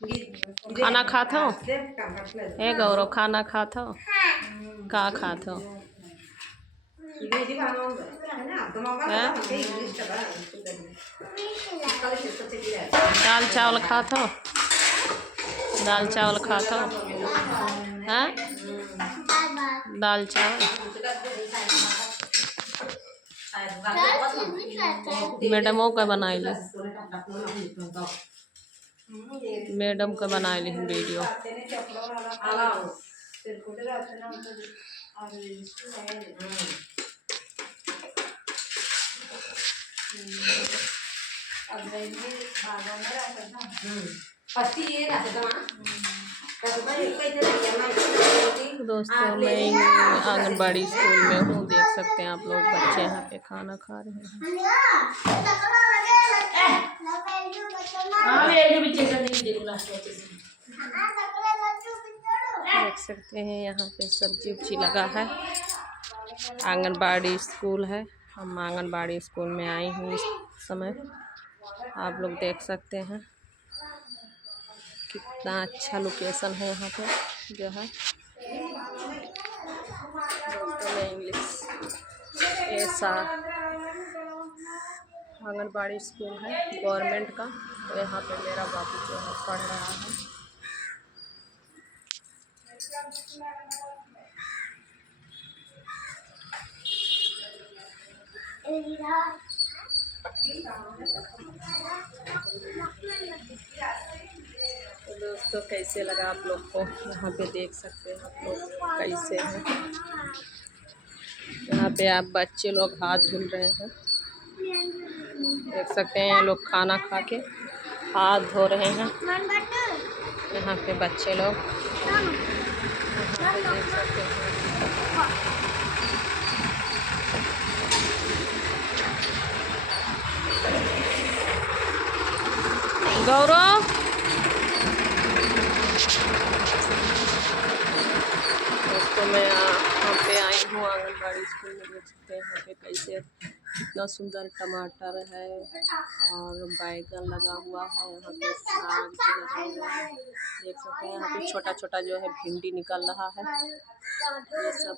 खाना खात हो? ए गौरव खाना खात हो? का खात हो? दाल चावल खात हो? दाल चावल खात हो? हाँ? दाल चावल मैडमों का बनाई ली, मैडम का बनाई ली वीडियो। दोस्तों मैं आंगनबाड़ी स्कूल में हूँ, देख सकते हैं आप लोग बच्चे यहाँ पे खाना खा रहे हैं। देख सकते हैं यहाँ पे सब्जी उब्जी लगा है। आंगनबाड़ी स्कूल है, हम आंगनबाड़ी स्कूल में आई हूँ इस समय। आप लोग देख सकते हैं कितना अच्छा लोकेशन है यहाँ पे जो है। दोस्तों में इंग्लिश ऐसा आंगनबाड़ी स्कूल है गवर्नमेंट का, तो यहाँ पे मेरा बाबू जो है पढ़ रहा है। तो दोस्तों कैसे लगा आप लोग को? यहाँ पे देख सकते हैं आप लोग कैसे हैं। यहाँ पे आप बच्चे लोग हाथ धुल रहे हैं, देख सकते हैं। लोग खाना खा के हाथ धो रहे हैं यहाँ पे बच्चे लोग, देख सकते हैं। गौरव दोस्तों मैं यहाँ पे आई हूँ आंगनबाड़ी स्कूल में। देख सकते हैं यहाँ पे कैसे इतना सुंदर टमाटर है और बैगन लगा हुआ है। यहाँ पे साग भी लगा हुआ है, देख सकते हैं। यहाँ पे छोटा छोटा जो है भिंडी निकल रहा है। ये सब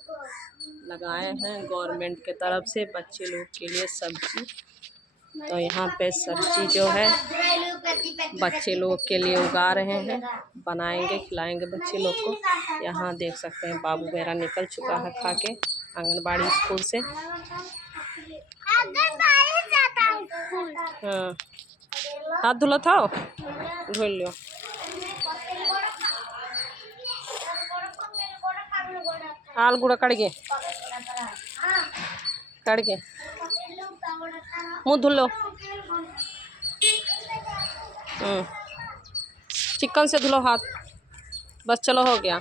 लगाए हैं गवर्नमेंट के तरफ से बच्चे लोग के लिए सब्जी। तो यहाँ पे सब्जी जो है बच्चे लोग के लिए उगा रहे हैं, बनाएंगे खिलाएंगे बच्चे लोग को। यहाँ देख सकते हैं बाबू मेरा निकल चुका है खा के आंगनबाड़ी स्कूल से। हाँ हाथ धुला था, धुल लो। हाल गुड़ा कड़ के मुँह धुल लो। चिकन से धुलो हाथ, बस चलो हो गया,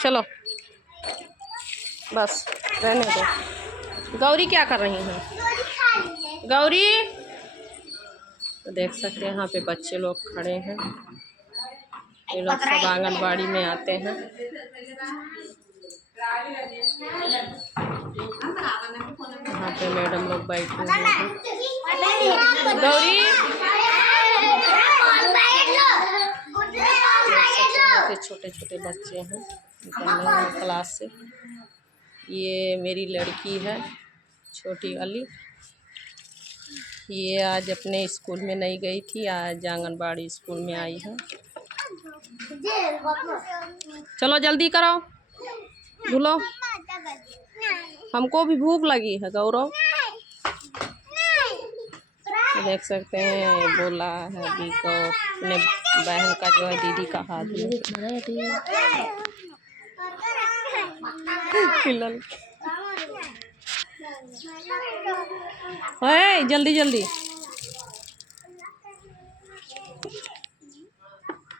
चलो बस रहने दो। गौरी क्या कर रही हैं? गौरी तो देख सकते हैं यहाँ पे बच्चे लोग खड़े हैं। ये लोग सब आंगनबाड़ी में आते हैं। यहाँ पे मैडम लोग बैठे हुए हैं। गौरी छोटे छोटे बच्चे हैं क्लास से। ये मेरी लड़की है छोटी वाली, ये आज अपने स्कूल में नहीं गई थी, आज आंगनबाड़ी स्कूल में आई है। चलो जल्दी करो, धुलो, हमको भी भूख लगी है। गौरव देख सकते हैं बोला है अभी को अपने बहन का जो है दीदी का हाथ है। जल्दी जल्दी